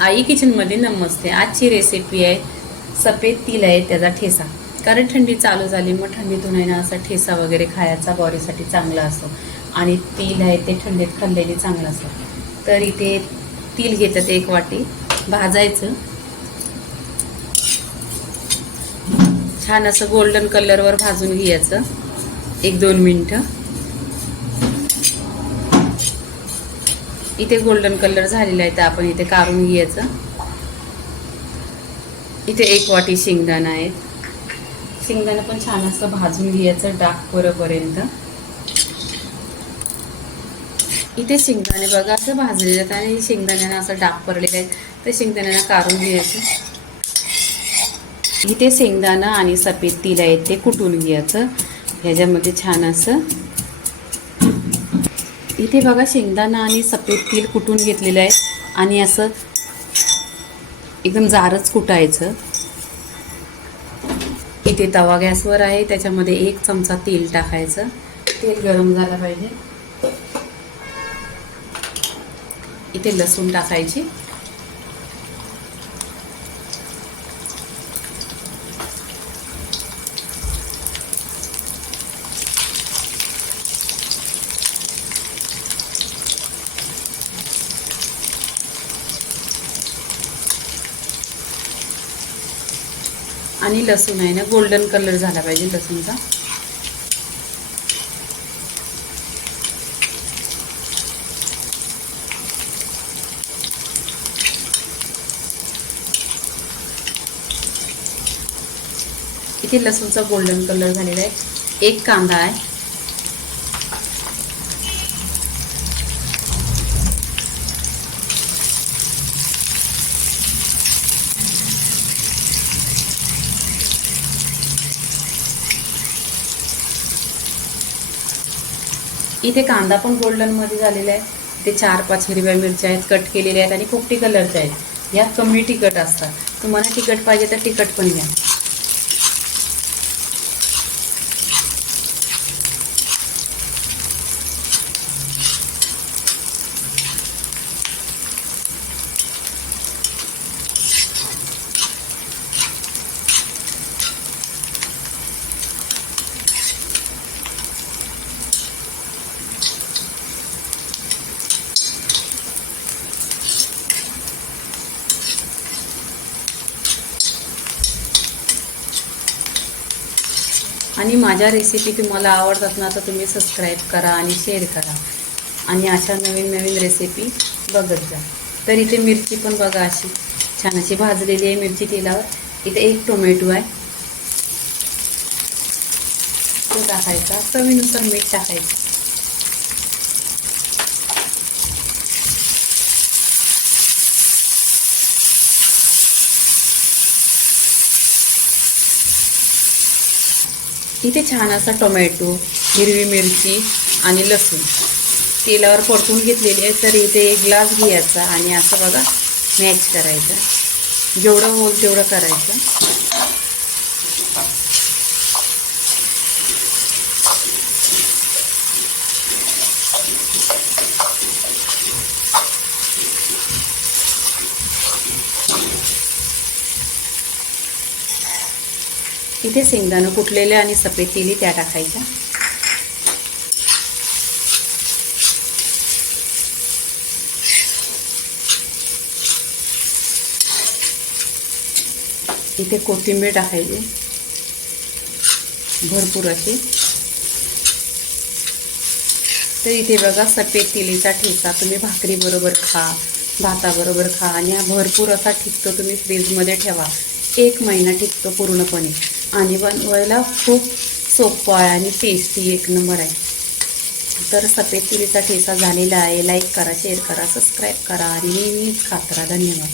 आई किचनमध्ये नमस्ते. आजची रेसिपी आहे सफेद तिल आहे त्याचा ठेसा. कारण थंडी चालू झाली मग थंडीतून आहे ना असा ठेसा वगैरे खायचा बॉडीसाठी चांगला असतो. आणि तिल आहे ते थंडीत खाल्लेले चांगलं असतं. तर इथे तिल घेतात एक वाटी. भाजायचं. छान असं गोल्डन कलरवर भाजून घ्यायचं. एक दोन मिनटं. इथे गोल्डन कलर झालेला आहे तर आपण इथे काढून घ्यायचं. इथे एक वाटी शेंगदाणा आहे शेंगदाणा पण छान असं भाजून घ्यायचं डाक पर्यंत इथे शेंगदाणे बघा असं भाजले आहेत आणि शेंगदाण्यानं असं डाग पडलेले आहेत. तर शेंगदाण्यानं काढून घ्यायचं. इथे शेंगदाणा आणि सफेद तिल आहेत ते कुटून घ्यायचं. ह्याच्यामध्ये छान असं इथे बघा शेंगदाणा आणि सफेद तेल कुटून घेतलेलं आहे. आणि असं एकदम जारच कुटायचं. इथे तवा गॅसवर आहे त्याच्यामध्ये एक चमचा तेल टाकायचं. तेल गरम झालं पाहिजे. इथे लसूण टाकायची. आणि लसूण आहे ना गोल्डन कलर झाला पाहिजे लसूणचा. इथे लसूणचा गोल्डन कलर झालेला आहे? एक कांदा आहे. इथे कांदा पण गोल्डनमध्ये झालेला आहे. इथे चार पाच हिरव्या मिरच्या आहेत कट केलेल्या आहेत आणि पोपटी कलरच्या आहेत. यात कमी तिखट असतात. तुम्हाला तिखट पाहिजे तर तिखट पण घ्या. आणि माझ्या रेसिपी तुम्हाला आवडतात ना तर तुम्ही सबस्क्राईब करा आणि शेअर करा. आणि अशा नवीन नवीन रेसिपी बघत जा. तर इथे मिरची पण बघा अशी छान अशी भाजलेली आहे मिरची तेलावर. इथे एक टोमॅटो आहे. तो टाकायचा. चवीनुसार मीठ टाकायचं. इथे छान असा टोमॅटो हिरवी मिरची आणि लसूण. तेलावर परतून घेतलेली आहे तर इथे एक ग्लास घ्यायचा आणि असं बघा मॅच करायचं. जेवढं होईल तेवढं करायचं. इथे शेंगदाणं कुटलेले आणि सफेद तेली त्या टाकायच्या. इथे कोथिंबीर टाकायची. भरपूर अशी. तर इथे बघा सफेद तिलीचा ठेचा तुम्ही भाकरीबरोबर खा भाताबरोबर खा आणि हा भरपूर असा ठिकतो तुम्ही फ्रीजमध्ये ठेवा. एक महिना टिकतो पूर्णपणे. आणि बनवायला खूप सोपं आहे आणि टेस्टी एक नंबर आहे. तर सफेद तिरीचा ठेचा झालेला आहे. लाईक करा शेअर करा सबस्क्राईब करा आणि नेहमीच खात धन्यवाद.